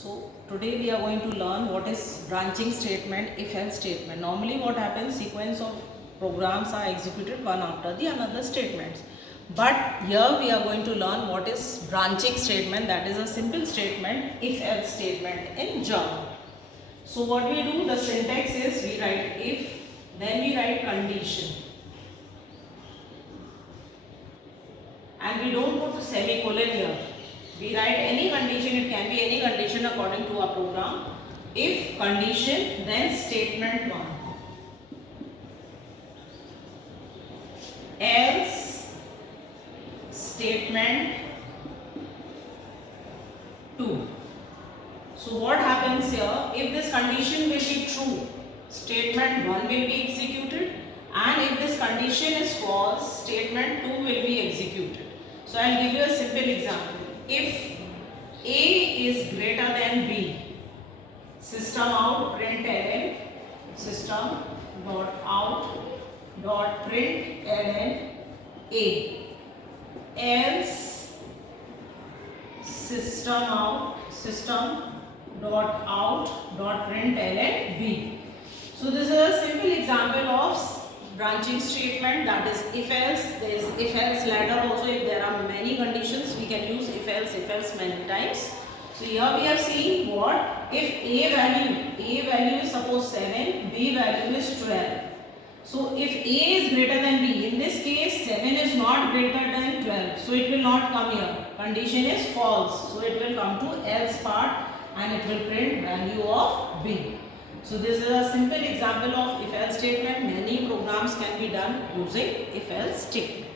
So today we are going to learn what is branching statement, if-else statement. Normally what happens, sequence of programs are executed one after the another statements. But here we are going to learn what is branching statement, that is a simple statement, if-else statement in Java. So what we do, the syntax is we write if, then we write condition. And we don't put semicolon here. We write any condition, it can be any condition according to our program. If condition, then statement 1. Else statement 2. So what happens here, if this condition will be true, statement 1 will be executed, and if this condition is false, statement 2 will be executed. So I will give you a simple example. If A is greater than B, system out println, system dot out dot println A, else system dot out dot println B. So this is a simple example of branching statement, that is if else. There is if else ladder also. If there are many conditions, we can use if else many times. So here we have seen what if A value is suppose 7, B value is 12. So if A is greater than B, in this case 7 is not greater than 12, so it will not come here. Condition is false, so it will come to else part and it will print value of B. So this is a simple example of if-else statement. Many programs can be done using if-else statement.